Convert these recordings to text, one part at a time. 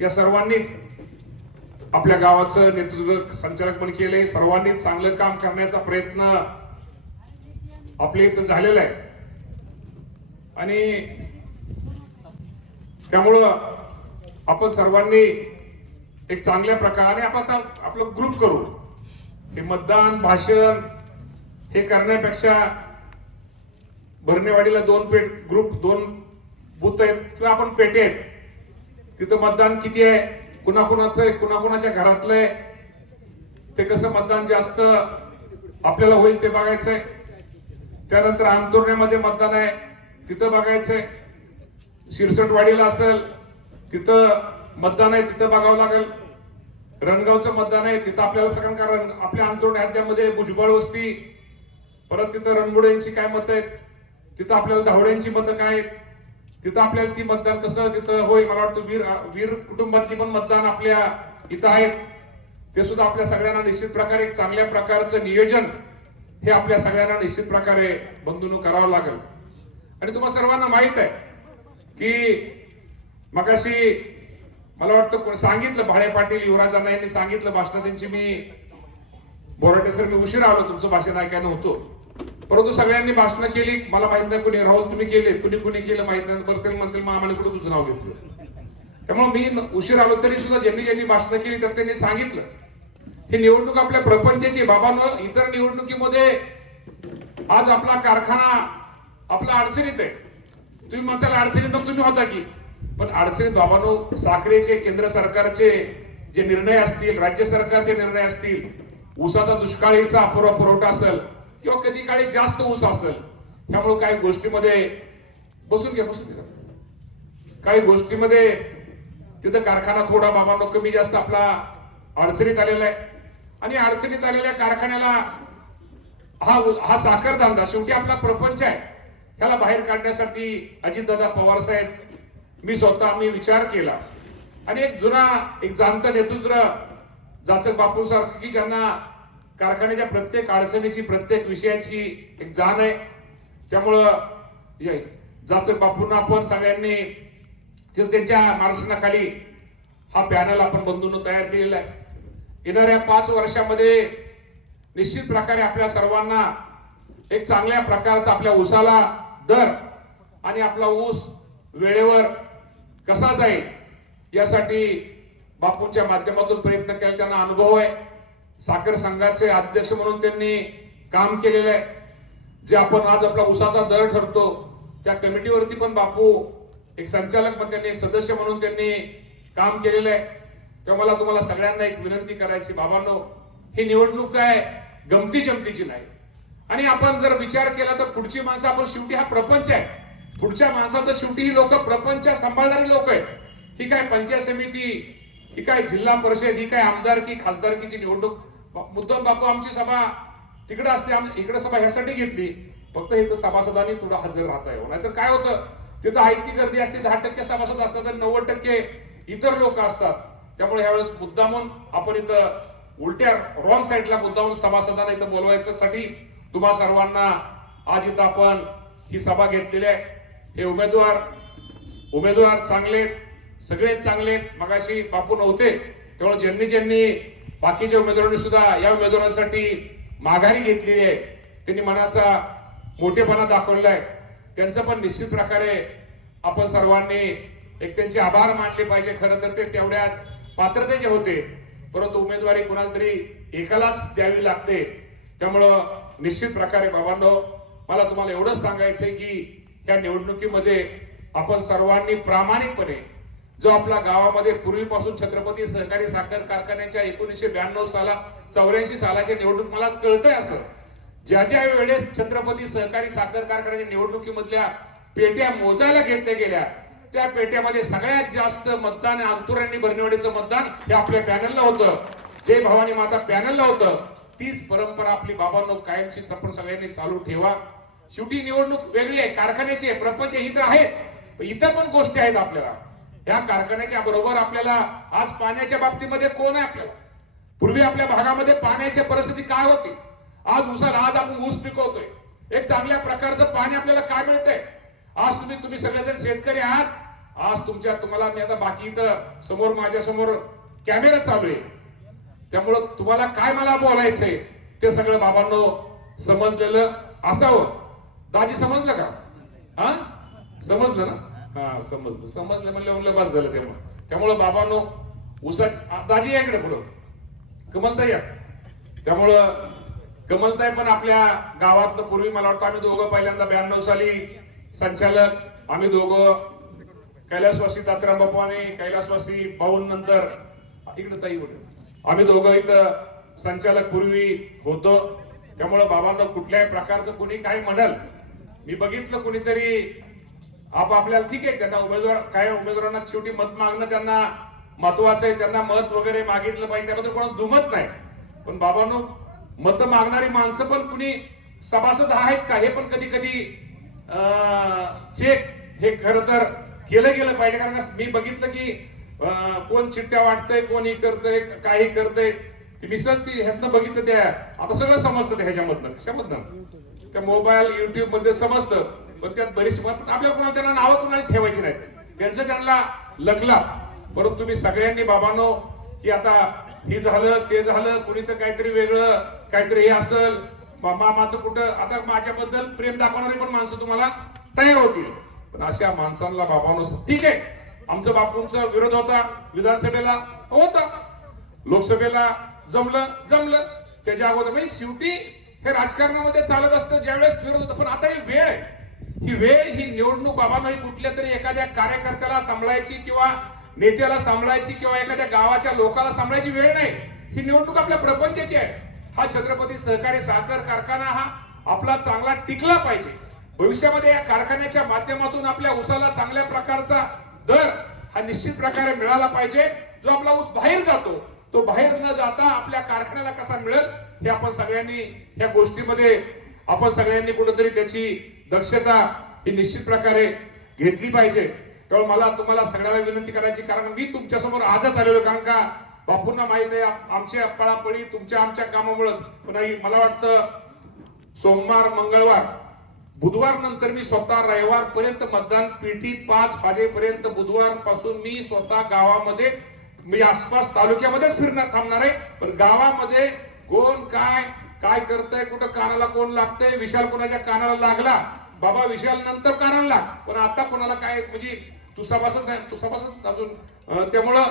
या सर्वांनीच आपल्या गावाचं नेतृत्व संचालक पण केले सर्वांनीच चांगलं काम करण्याचा प्रयत्न आपल्या इथं झालेला आहे. आणि त्यामुळं आपण सर्वांनी एक चांगल्या प्रकारे आपण आता आपलं ग्रुप करू. हे मतदान भाषण हे करण्यापेक्षा भरणेवाडीला दोन पेट ग्रुप दोन बूथ आहेत किंवा आपण पेटे आहेत. तिथं मतदान किती आहे? कुणाकुणाचं आहे? कुणाकुणाच्या घरातलं आहे? ते कसं मतदान जास्त आपल्याला होईल ते बघायचंय. त्यानंतर अंतुर्ण्यामध्ये मतदान आहे. तिथं बघायचंय. शिरसटवाडीला असेल तिथं मतदान आहे तिथं बघावं लागेल. रणगावचं मतदान आहे तिथं आपल्याला सगळं कारण आपल्या अंतुर्णे हद्यामध्ये भुजबळ वस्ती परत तिथं रणबुड्यांची काय मतं आहेत? तिथं आपल्याला धावड्यांची मतं काय आहेत? तिथं आपल्याला ती मतदान कसं तिथं होईल? मला वाटतं वीर वीर कुटुंबातली पण मतदान आपल्या इथं आहेत. ते सुद्धा आपल्या सगळ्यांना निश्चित प्रकारे एक चांगल्या प्रकारचं नियोजन हे आपल्या सगळ्यांना निश्चित प्रकारे बंधून करावं लागेल. आणि तुम्हाला सर्वांना माहीत आहे की मगाशी मला वाटतं सांगितलं भाळे पाटील युवराजांना यांनी सांगितलं भाषणात त्यांची मी बोराटे सर मी उशीर आलो तुमचं भाषण ऐकायला होतो परंतु सगळ्यांनी भाषणं केली. मला माहीत नाही कुणी. राहुल तुम्ही केले. कुणी कुणी केलं माहीत नाही. बरं ते म्हणतील मग आम्हाला कुठे तुझं नाव घेतलं? त्यामुळे मी उशीर आलो तरी सुद्धा ज्यांनी ज्यांनी भाषणं केली तर त्यांनी सांगितलं. ही निवडणूक आपल्या प्रपंचाची बाबानं इतर निवडणुकीमध्ये आज आपला कारखाना आपला अडचणीत आहे. तुम्ही म्हणसाल अडचणीत मग तुम्ही होता की. पण अडचणीत बाबानो साखरेचे केंद्र सरकारचे जे निर्णय असतील राज्य सरकारचे निर्णय असतील उसाचा दुष्काळीचा अपुरा पुरवठा असेल किंवा कधी काळी जास्त ऊस असेल त्यामुळे काही गोष्टीमध्ये बसून घ्या बसून घ्या. काही गोष्टीमध्ये तिथं कारखाना थोडा बाबांनो कमी जास्त आपला अडचणीत आलेला आहे. आणि अडचणीत आलेल्या कारखान्याला हा हा साखर धंदा शेवटी आपला प्रपंच आहे. त्याला बाहेर काढण्यासाठी अजितदादा पवार साहेब मी स्वतः आम्ही विचार केला. आणि एक जुना एक जाणत नेतृत्व जाचक बापूसारखं की ज्यांना कारखान्याच्या प्रत्येक अडचणीची प्रत्येक विषयाची एक जाण आहे. त्यामुळं जाचक बापूंना आपण सगळ्यांनी तिथं त्यांच्या मार्गदर्शनाखाली हा पॅनल आपण बंधून तयार केलेला आहे. येणाऱ्या पाच वर्षामध्ये निश्चित प्रकारे आपल्या सर्वांना एक चांगल्या प्रकारचा आपल्या ऊसाला दर आणि आपला ऊस वेळेवर कसा जाईल यासाठी बापूंच्या माध्यमातून प्रयत्न केला. त्यांना अनुभव आहे. साखर संघाचे अध्यक्ष म्हणून त्यांनी काम केलेलं आहे. जे आपण आज आपला उसाचा दर ठरतो त्या कमिटीवरती पण बापू एक संचालक पण त्यांनी एक सदस्य म्हणून त्यांनी काम केलेलं आहे. तेव्हा मला तुम्हाला सगळ्यांना एक विनंती करायची बाबांनो ही निवडणूक काय गमती जमतीची नाही. आणि आपण जर विचार केला तर पुढची माणसं आपण शेवटी हा प्रपंच आहे. पुढच्या माणसाचं शेवटी ही लोक प्रपंच सांभाळणारी लोक आहेत. ही काय पंचायत समिती ही काय जिल्हा परिषद ही काय आमदारकी खासदारकीची निवडणूक मुद्दाम बापू आमची सभा तिकडे असते आम- इकडे सभा ह्यासाठी घेतली. फक्त इथं सभासदांनी थोडं हजर राहता येऊ हो. नाहीतर काय होतं? तिथं आयती गर्दी असते दहा टक्के सभासद असतात तर नव्वद टक्के इतर लोक असतात. त्यामुळे ह्यावेळेस मुद्दामून आपण इथं उलट्या रॉंग साईडला मुद्दामून सभासदांना इथं बोलवायच्यासाठी तुम्हा सर्वांना आज इथं आपण ही सभा घेतलेली आहे. हे उमेदवार उमेदवार चांगले सगळे चांगले मगाशी बापू नव्हते त्यामुळे ज्यांनी ज्यांनी बाकीच्या उमेदवारांनी सुद्धा या उमेदवारांसाठी माघारी घेतलेली आहे. त्यांनी मनाचा मोठेपणा दाखवलेला आहे. त्यांचं पण निश्चित प्रकारे आपण सर्वांनी एक त्यांचे आभार मानले पाहिजे. खरं तर ते तेवढ्यात पात्रतेचे होते. परंतु उमेदवारी कुणाला तरी एकालाच द्यावी लागते. त्यामुळं निश्चित प्रकारे बाबांनो मला तुम्हाला एवढंच सांगायचं आहे की या निवडणुकीमध्ये आपण सर्वांनी प्रामाणिकपणे जो आपला गावामध्ये पूर्वीपासून छत्रपती सहकारी साखर कारखान्याच्या एकोणीसशे ब्याण्णव साला चौऱ्याऐंशी सालाच्या निवडणूक मला कळतंय असं. ज्या ज्या वेळेस छत्रपती सहकारी साखर कारखान्याच्या निवडणुकीमधल्या पेट्या मोजायला घेतल्या गेल्या त्या पेट्यामध्ये सगळ्यात जास्त मतदान अंतुरांनी भरणेवाडीचं मतदान हे आपल्या पॅनलला होतं. जय भवानी माता पॅनलला होतं. तीच परंपरा आपली बाबांनो कायमची आपण सगळ्यांनी चालू ठेवा. शेवटी निवडणूक वेगळी आहे कारखान्याची आहे प्रपंच ही तर आहेच इतर पण गोष्टी आहेत आपल्याला. या कारखान्याच्या बरोबर आपल्याला आज पाण्याच्या बाबतीमध्ये कोण आहे आपल्याला? पूर्वी आपल्या भागामध्ये पाण्याची परिस्थिती काय होती? आज उसाला आज आपण ऊस पिकवतोय. एक चांगल्या प्रकारचं पाणी आपल्याला काय मिळतंय? आज तुम्ही तुम्ही सगळेजण शेतकरी आहात. आज तुमच्या तुम्हाला मी आता बाकी इथं समोर माझ्यासमोर कॅमेरा चालू आहे. त्यामुळं तुम्हाला काय मला बोलायचंय ते सगळं बाबांनो समजलेलं असावं. दाजी समजलं का? हा? समजलं ना? हा समजलं. समजलं म्हणलं म्हणलं बस झालं त्यामुळे त्यामुळं बाबांनो उसा दाजी या इकडे पुढं. कमलताई या. त्यामुळं कमलताई पण आपल्या गावातलं पूर्वी मला वाटतं आम्ही दोघं पहिल्यांदा ब्याण्णव साली संचालक आम्ही दोघं कैलासवासी तात्रा बापू आणि कैलासवासी पाहून नंतर इकडे ताई आम्ही दोघं इथं संचालक पूर्वी होतो. त्यामुळं बाबांना कुठल्याही प्रकारचं कुणी काही म्हणाल मी बघितलं कुणीतरी आप आपल्याला ठीक आहे त्यांना उमेदवार काय उमेदवारांना शेवटी मत मागणं त्यांना महत्वाचं आहे त्यांना मत वगैरे मागितलं पाहिजे त्याबद्दल कोणाला दुमत नाही. पण बाबांनो मत मागणारी माणसं पण कुणी सभासद आहेत का हे पण कधी कधी चेक हे खरं तर केलं गेलं पाहिजे कारण मी बघितलं की कोण चिठ्ठ्या वाटतंय कोण ही करतंय काही करतंय ती मिसच ती ह्यातनं बघितलं त्या आता सगळं समजतं ते ह्याच्यामधनं कशामधनं? त्या मोबाईल युट्यूबमध्ये समजतं. पण त्यात बरीच पण आपल्या कोणाला त्यांना नावं कोणाला ठेवायची नाहीत. त्यांचं त्यांना लखला. परंतु तुम्ही सगळ्यांनी बाबांनो की आता हे झालं ते झालं कुणी तर काहीतरी वेगळं काहीतरी हे असल. मामाचं कुठं? आता माझ्याबद्दल प्रेम दाखवणारी पण माणसं तुम्हाला तयार होतील. पण अशा माणसांना बाबांनो ठीक आहे. आमचं बापूंचा विरोध होता विधानसभेला होता. लोकसभेला जमलं जमलं. त्याच्या अगोदर म्हणजे शेवटी हे राजकारणामध्ये चालत असतं ज्यावेळेस विरोध होता. पण आता ही वेळ आहे. ही वेळ ही निवडणूक बाबा नाही कुठल्या तरी एखाद्या कार्यकर्त्याला सांभाळायची किंवा नेत्याला सांभाळायची किंवा एखाद्या गावाच्या लोकाला सांभाळायची वेळ नाही. ही निवडणूक आपल्या प्रपंचाची आहे. हा छत्रपती सहकारी साखर कारखाना हा आपला चांगला टिकला पाहिजे. भविष्यामध्ये या कारखान्याच्या माध्यमातून आपल्या ऊसाला चांगल्या प्रकारचा दर हा निश्चित प्रकारे मिळाला पाहिजे. जो आपला ऊस बाहेर जातो तो बाहेर न जाता आपल्या कारखान्याला कसा मिळेल हे आपण सगळ्यांनी या गोष्टीमध्ये आपण सगळ्यांनी कुठेतरी त्याची दक्षता ही निश्चित प्रकारे घेतली पाहिजे. त्यामुळे मला तुम्हाला सगळ्याला विनंती करायची कारण मी तुमच्यासमोर आजच आलेलो कारण का बापूंना माहीत आहे आमचे आमच्या पळापळी तुमच्या आमच्या कामामुळं पुन्हा मला वाटतं सोमवार मंगळवार बुधवार नंतर मी स्वतः रविवार पर्यंत मतदान पेटी पाच वाजेपर्यंत बुधवारपासून मी स्वतः गावामध्ये मी आसपास तालुक्यामध्येच फिरणार थांबणार आहे. पण गावामध्ये कोण काय काय करतंय कुठं कानाला कोण लागतंय विशाल कोणाच्या कानाला लागला? बाबा विशाल नंतर कानाला लाग. पण आता कोणाला काय म्हणजे तुसापासून नाही तू अजून त्यामुळं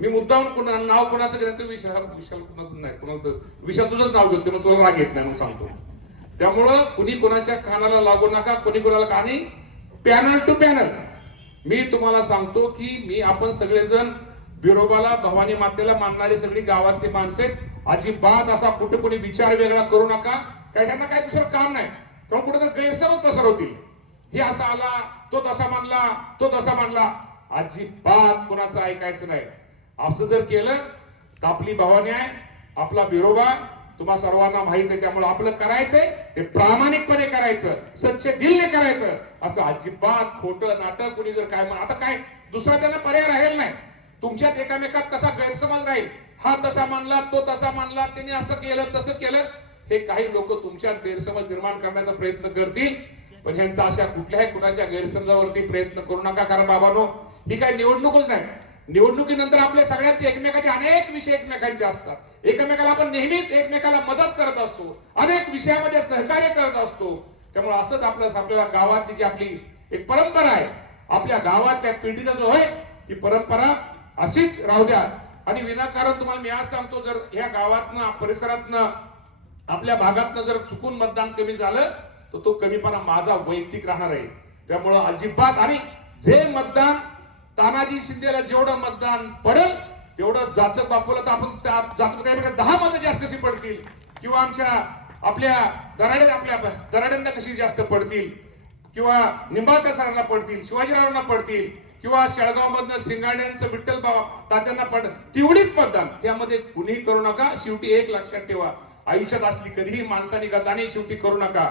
मी मुद्दाहून कोणा नाव कोणाचं घेतलं विशाल विशाल कोणाचं नाही कोणाचं विशाल तुझंच नाव घेतो मग तुला राग येत नाही मग सांगतो. त्यामुळं कुणी कोणाच्या कानाला लागू नका कुणी कोणाला कानी पॅनल टू पॅनल. मी तुम्हाला सांगतो की मी आपण सगळेजण बिरोबाला भवानी मातेला मानणारी सगळी गावातली माणसे अजिबात असा कुठे कोणी विचार वेगळा करू नका. काय त्यांना काही दुसरं काम नाही. तेव्हा कुठे तर गैरसमज पसरवतील. हे असा आला तो तसा मानला तो तसा मानला. अजिबात कोणाचं ऐकायचं नाही. असं जर केलं तर आपली भावानी आहे आपला बिरोबा तुम्हा सर्वांना माहीत आहे त्यामुळे आपलं करायचंय ते प्रामाणिकपणे करायचं सच्च दिलने करायचं असं अजिबात खोटं नाटक कुणी जर काय आता काय दुसरा त्यांना पर्याय राहील नाही. तुमच्यात एकामेकात कसा गैरसमज राहील? हा तसा मानला तो तसा मानला त्याने असं केलं तसं केलं. हे काही लोक तुमच्या गैरसमज निर्माण करण्याचा प्रयत्न करतील पण ह्यांचा अशा कुठल्याही कुणाच्या गैरसमजावरती प्रयत्न करू नका. कारण बाबानो ही काही निवडणूकच नाही. निवडणुकीनंतर आपल्या सगळ्यांचे एकमेकाचे अनेक विषय एकमेकांचे असतात. एकमेकाला आपण नेहमीच एकमेकाला मदत करत असतो. अनेक विषयामध्ये सहकार्य करत असतो. त्यामुळे असंच आपलं आपल्या गावातली जी आपली एक परंपरा आहे आपल्या गावातल्या पिढीचा जो आहे ती परंपरा अशीच राहू द्या. आणि विनाकारण तुम्हाला मी आज सांगतो जर ह्या गावातनं परिसरातनं आपल्या भागातनं जर चुकून मतदान कमी झालं तर तो कमीपणा माझा वैयक्तिक राहणार आहे. त्यामुळं अजिबात आणि जे मतदान तानाजी शिंदेला जेवढं मतदान पडेल तेवढं जाचक बापूला तर आपण त्या जाचक काय म्हणजे दहा मतं जास्त कशी पडतील? किंवा आमच्या आपल्या दराड्या आपल्या दराड्यांना कशी जास्त पडतील? किंवा निंबाळकर सरांना पडतील शिवाजीरावांना पडतील किंवा शेळगावमधनं सिंगाड्यांचं विठ्ठल बाबा तात्यांना पड तेवढीच मतदान. त्यामध्ये कुणीही करू नका शेवटी एक लक्षात ठेवा. आयुष्यात असली कधीही माणसाने गदाने शेवटी करू नका.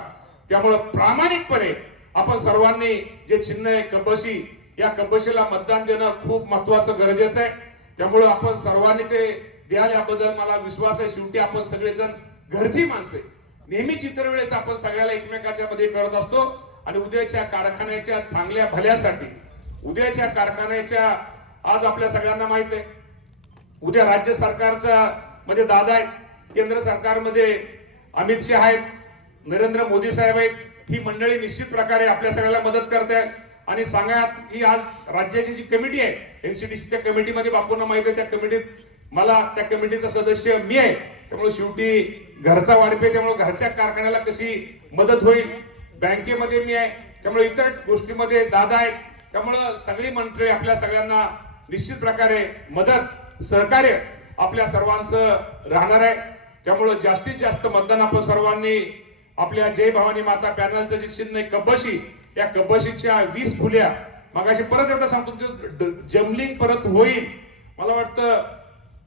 त्यामुळं प्रामाणिकपणे आपण सर्वांनी जे चिन्ह आहे कबशी या कबशीला मतदान देणं खूप महत्वाचं गरजेचं आहे. त्यामुळं आपण सर्वांनी ते द्याल याबद्दल मला विश्वास आहे. शेवटी आपण सगळेजण घरची माणसे नेहमीच इतर वेळेस आपण सगळ्याला एकमेकाच्या मध्ये करत असतो. आणि उद्याच्या कारखान्याच्या चांगल्या भल्यासाठी उद्याच्या कारखान्याच्या आज आपल्या सगळ्यांना माहीत आहे. उद्या राज्य सरकारच्या मध्ये दादा आहेत केंद्र सरकारमध्ये अमित शहा आहेत नरेंद्र मोदी साहेब आहेत ही मंडळी निश्चित प्रकारे आपल्या सगळ्याला मदत करत आहेत. आणि सांगायात ही आज राज्याची जी कमिटी आहे एनसीडीसी त्या कमिटीमध्ये बापूंना माहिती आहे त्या कमिटीत मला त्या कमिटीचा सदस्य मी आहे. त्यामुळे शेवटी घरचा वाढपे त्यामुळे घरच्या कारखान्याला कशी मदत होईल बँकेमध्ये मी आहे. त्यामुळे इतर गोष्टीमध्ये दादा आहेत त्यामुळं सगळी मंडळी आपल्या सगळ्यांना निश्चित प्रकारे मदत सहकार्य आपल्या सर्वांचं राहणार आहे. त्यामुळं जास्तीत जास्त मतदान आपण सर्वांनी आपल्या जय भवानी माता पॅनलचं जे चिन्ह आहे कब्बशी या कब्बशीच्या वीस फुल्या. मगाशी परत एकदा सांगतो तुमचं जमलिंग परत होईल. मला वाटतं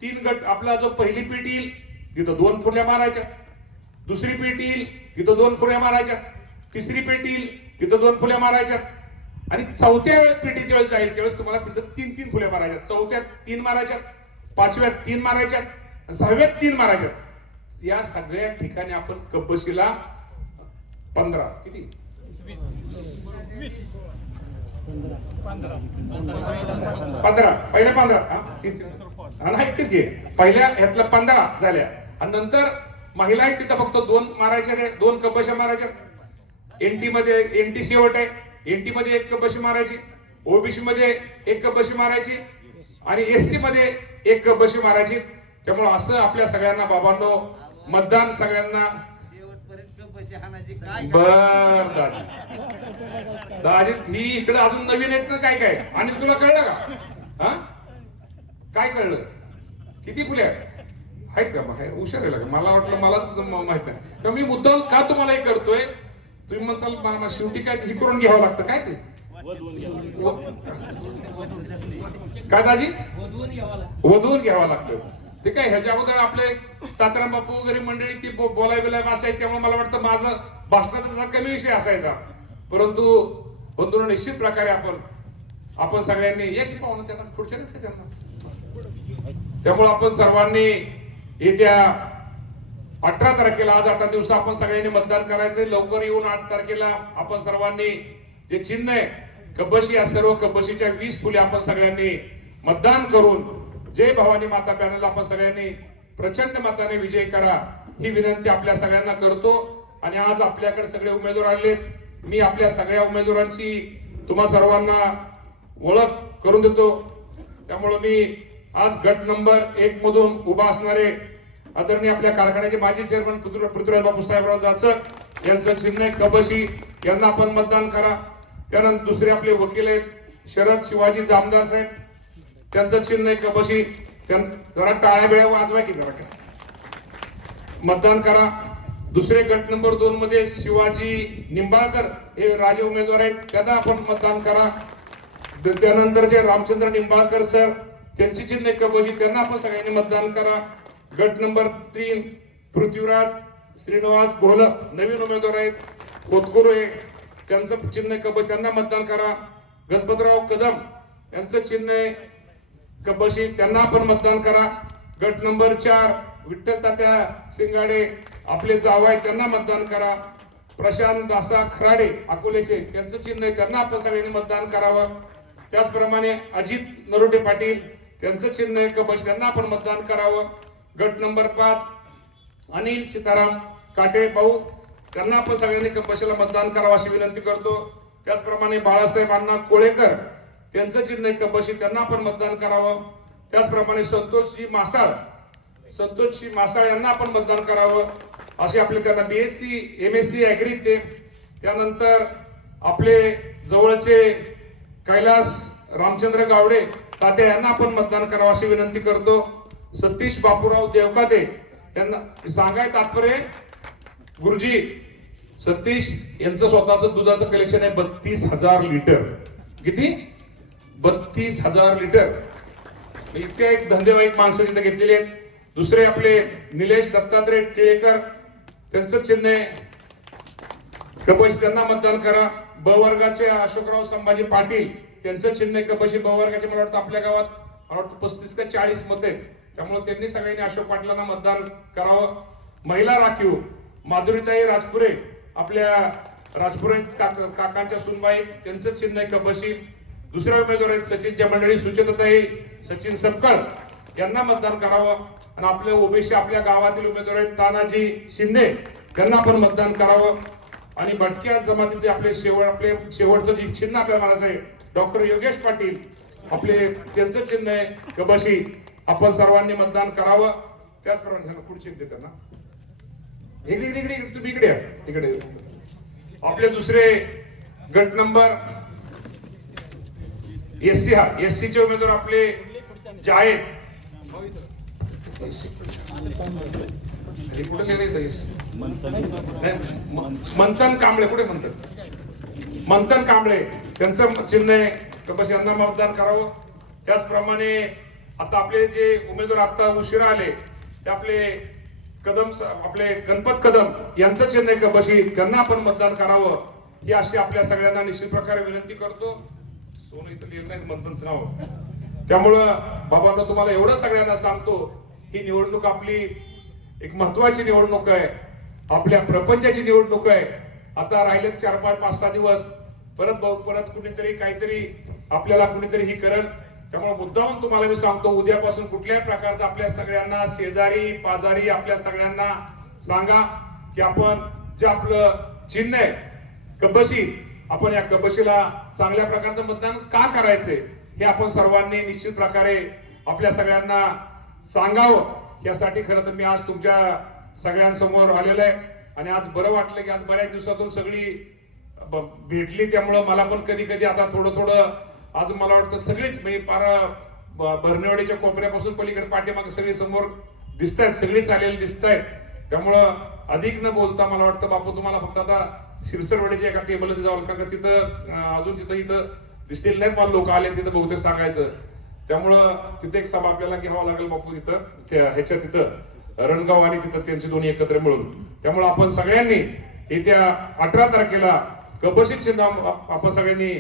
तीन गट आपला जो पहिली पीठ येईल तिथं दोन फुल्या मारायच्या. दुसरी पीठ येईल तिथं दोन फुल्या मारायच्या. तिसरी पीठ येईल तिथं दोन फुल्या मारायच्या. आणि चौथ्या पेटीच्या वेळेस जाईल त्यावेळेस तुम्हाला तिथं तीन तीन फुल्या मारायच्या चौथ्यात तीन मारायच्या पाचव्यात तीन मारायच्या सहाव्यात तीन मारायच्या या सगळ्या ठिकाणी आपण कब्बशीला पंधरा. किती? पंधरा. पहिल्या पंधरा. नाही ठीक आहे पहिल्या ह्यातल्या पंधरा झाल्या. आणि नंतर महिला आहेत तिथं फक्त दोन मारायच्या रे दोन कब्बशा मारायच्या. एनटी मध्ये एनटी शेवट आहे. एनटी मध्ये एक कब्बशी मारायची ओबीसी मध्ये एक कप बशी मारायची आणि एससी मध्ये एक कप बशी मारायची. त्यामुळे असं आपल्या सगळ्यांना बाबांनो मतदान सगळ्यांना. बर दाजी. ही इकडे अजून नवीन आहेत ना काय काय? आणि तुला कळलं का? हा? काय कळलं? किती फुले आहेत? का? मग हुशार आहे का मला वाटलं मलाच माहीत नाही. तर मी मुद्दाम का तुम्हाला हे करतोय? तुम्ही म्हणसाल "मला- मला शेवटी काय हे करून घ्यावं लागतं काय ते? काय दाजी? वधवून घ्यावं लागतं. ते काय ह्याच्या अगोदर आपले तात्राम बापू वगैरे मंडळी ती बोलाय बिलाय असायची त्यामुळे मला वाटतं माझं भाषणाचा कमी विषय असायचा. परंतु बंधून निश्चित प्रकारे आपण आपण सगळ्यांनी या की पाहुणं त्यांना पुढच्या त्यांना? त्यामुळे आपण सर्वांनी येत्या अठरा तारखेला आज अठरा दिवस आपण सगळ्यांनी मतदान करायचंय. लवकर येऊन आठ तारखेला आपण सर्वांनी जे चिन्ह आहे कब्बशी या सर्व कब्बशीच्या वीस फुले आपण सगळ्यांनी मतदान करून जय भवानी माता पॅनल आपण सगळ्यांनी प्रचंड मताने विजय करा ही विनंती आपल्या सगळ्यांना करतो. आणि आज आपल्याकडे सगळे उमेदवार आले मी आपल्या सगळ्या उमेदवारांची तुम्हा सर्वांना ओळख करून देतो. त्यामुळे मी आज गट नंबर एक मधून उभा असणारे आदरणीय आपल्या कारखान्याचे माजी चेअरमन पृथ्वीराज बापू साहेबराव जाचक यांचं चिन्ह कबशी. यांना आपण मतदान करा. त्यानंतर दुसरे आपले वकील आहेत शरद शिवाजी जामदार साहेब. त्यांचं चिन्ह कबशी. जरा टाळ्या बिळ्या वाजवा की जरा. का मतदान करा. दुसरे गट नंबर दोन मध्ये शिवाजी निंबाळकर हे राजे उमेदवार आहेत. त्यांना आपण मतदान करा. त्यानंतर जे रामचंद्र निंबाळकर सर त्यांची चिन्ह कबशी. त्यांना आपण सगळ्यांनी मतदान करा. गट नंबर तीन पृथ्वीराज श्रीनिवास घोलक नवीन उमेदवार आहेत. खोतकुरे त्यांचं चिन्ह कब त्यांना मतदान करा. गणपतराव कदम यांचं चिन्ह आहे कबशी. त्यांना आपण मतदान करा. गट नंबर चार विठ्ठल तात्या शिंगाडे आपले जाव आहे त्यांना मतदान करा. प्रशांत दासा खराडे अकोलेचे त्यांचं चिन्ह आहे. त्यांना आपण सगळ्यांनी मतदान करावं. त्याचप्रमाणे अजित नरोटे पाटील त्यांचं चिन्ह आहे कबश. त्यांना आपण मतदान करावं. गट नंबर पाच अनिल सीताराम काटे भाऊ त्यांना आपण सगळ्यांनी कबशीला मतदान करावं अशी विनंती करतो. त्याचप्रमाणे बाळासाहेब अण्णा कोळेकर त्यांचं चिन्ह आहे कपशी त्यांना आपण मतदान करावं. त्याचप्रमाणे संतोषजी मासाळ संतोषजी मासाळ यांना आपण मतदान करावं. असे आपले त्यांना C M S C agri ते. त्यानंतर आपले जवळचे कैलास रामचंद्र गावडे तात्या यांना आपण मतदान करावं अशी विनंती करतो. सतीश बापूराव देवकाते यांना सांगाय तात्पर्य गुरुजी सतीश यांचं स्वतःचं दुधाचं कलेक्शन आहे बत्तीस हजार लिटर किती? बत्तीस हजार लिटर म्हणजे इतके एक धंदेवाईक माणसं तिथे घेतलेली आहेत. दुसरे आपले निलेश दत्तात्रय केळेकर त्यांचं चिन्ह आहे. त्यांना मतदान करा. ब वर्गाचे अशोकराव संभाजी पाटील त्यांचं चिन्ह कपशी ब वर्गाचे मला वाटतं आपल्या गावात मला वाटतं पस्तीस का चाळीस मत आहेत. त्यामुळे त्यांनी सगळ्यांनी अशोक पाटलांना मतदान करावं. महिला राखीव माधुरीताई राजपुरे आपल्या राजपुरे काक- काकांच्या सुनबाई त्यांचं चिन्ह आहे कबशी दुसऱ्या उमेदवार आहेत सचिनच्या मंडळी सुचेताताई सचिन सपकर यांना मतदान करावं. आणि आपले ओबीसी आपल्या गावातील उमेदवार आहेत तानाजी शिंदे. त्यांना पण मतदान करावं. आणि भटक्या जमातीचे आपले शेवट आपले शेवटचं जे चिन्ह आपल्याला मारायचं आहे डॉक्टर योगेश पाटील आपले त्यांचं चिन्ह आहे कबशी आपण सर्वांनी मतदान करावं. त्याचप्रमाणे पुढची पुढचे इकडे इकडे इकडे इकडे, तुम्ही इकडे इकडे. आपले दुसरे गट नंबर. एस सी हा. एस सी चे उमेदवार आपले जे आहेत. कुठे कुठं मंथन कांबळे. कुठे म्हणतात मंथन कांबळे. त्यांचं चिन्ह आहे. कपाशी यांना मतदान करावं. त्याचप्रमाणे आता आपले जे उमेदवार आता उशिरा आले ते आपले कदम आपले गणपत कदम यांचं चिन्ह आहे त्यांना आपण मतदान करावं ही अशी आपल्या सगळ्यांना निश्चित प्रकारे विनंती करतो. सोनू इथं लिहिलं नाही मंथनचं नाव. त्यामुळं बाबांना तुम्हाला एवढं सगळ्यांना सांगतो ही निवडणूक आपली एक महत्वाची निवडणूक आहे. आपल्या प्रपंचाची निवडणूक आहे. आता राहिले चार पाच पाच सहा दिवस. परत भाऊ परत कुणीतरी काहीतरी आपल्याला कुणीतरी ही करेल. त्यामुळे मुद्दाहून तुम्हाला मी सांगतो उद्यापासून कुठल्याही प्रकारचं आपल्या सगळ्यांना शेजारी पाजारी आपल्या सगळ्यांना सांगा की आपण जे आपलं चिन्ह आहे कबशी आपण या कबशीला चांगल्या प्रकारचं मतदान का करायचंय हे आपण सर्वांनी निश्चित प्रकारे आपल्या सगळ्यांना सांगावं. यासाठी खरं तर मी आज तुमच्या सगळ्यांसमोर आलेलो आहे. आणि आज बरं वाटलं की आज बऱ्याच दिवसातून सगळी भेटली त्यामुळं मला पण कधी कधी आता थोडं थोडं आज मला वाटतं सगळीच म्हणजे पार बर्नेवाडीच्या कोपऱ्यापासून पलीकडे पाठीमागे सगळे समोर दिसत आहेत सगळीच आलेली दिसत आहेत त्यामुळं अधिक न बोलता मला वाटतं बापू तुम्हाला फक्त आता शिरसरवाडीच्या एका टेबलमध्ये जावं कारण का तिथं अजून तिथं इथं दिसतील नाही मला लोक आले तिथं बहुतेक सांगायचं. त्यामुळं तिथे एक सभा आपल्याला घ्यावा लागेल बापू तिथं त्या ह्याच्या तिथं रणगाव आणि तिथं त्यांचे दोन्ही एकत्र मिळून. त्यामुळं आपण सगळ्यांनी येत्या अठरा तारखेला कबशीत चिन्ह आप- आपण सगळ्यांनी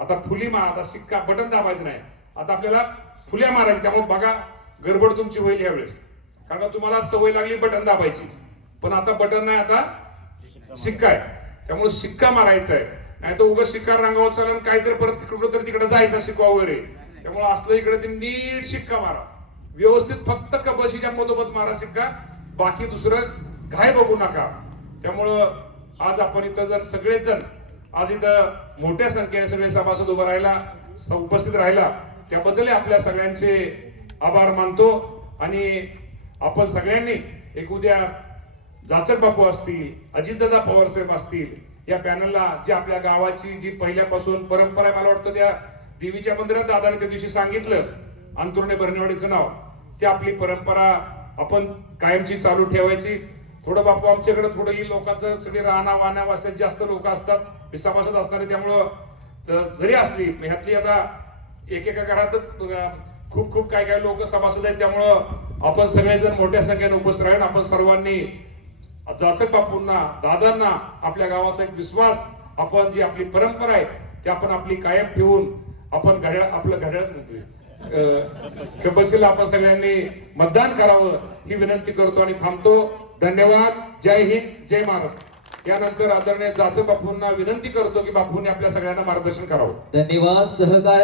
आता फुली मार आता शिक्का बटन दाबायचं नाही. आता आपल्याला फुल्या मारायच्या त्यामुळे बघा गडबड तुमची होईल यावेळेस कारण का तुम्हाला सवय लागली बटन दाबायची. पण आता बटन नाही आता शिक्का आहे. त्यामुळे शिक्का मारायचा आहे. नाही तर उगाच शिक्का रंगावर चालेल काहीतरी परत तिकडं तर तिकडे जायचा शिकवा वगैरे. त्यामुळे असलं इकडे ते नीट शिक्का मारा. व्यवस्थित फक्त कबशीच्या मधोमध मारा शिक्का बाकी दुसरं घाय बघू नका. त्यामुळं आज आपण इथं जण सगळेच जण आज इथं मोठ्या संख्येने सगळे सभासद उभं राहिला उपस्थित राहिला. त्याबद्दल आपल्या सगळ्यांचे आभार मानतो आणि आपण सगळ्यांनी एक उद्या जाचक बापू असतील अजितदादा पवारसाहेब असतील या पॅनलला जी आपल्या गावाची जी पहिल्यापासून परंपरा आहे मला वाटतं त्या देवीच्या मंदिरात दादाने त्या दिवशी सांगितलं अंतुर्णे बर्णेवाडीचं नाव ती आपली परंपरा आपण कायमची चालू ठेवायची. थोडं बापू आमच्याकडे थोडं ही लोकांचं सगळी राहणा वाहण्या वाजतात जास्त लोक असतात. हे सभासद असणारे त्यामुळं जरी असली ह्यातली आता एकेका घरातच खूप खूप काय काय लोक सभासद आहेत. त्यामुळं आपण सगळेजण मोठ्या संख्येने उपस्थित राहून आपण सर्वांनी जाचक बापूंना दादांना आपल्या गावाचा एक विश्वास आपण जी आपली परंपरा आहे ती आपण आपली कायम ठेवून आपण घड्याळ आपलं घड्याळच म्हणतोय अं, आपण सगळ्यांनी मतदान करावं ही विनंती करतो आणि थांबतो. धन्यवाद. जय हिंद जय महाराष्ट्र यानंतर आदरणीय जाचक बापूंना विनंती करतो की बापूंनी आपल्या सगळ्यांना मार्गदर्शन करावं. धन्यवाद. सहकार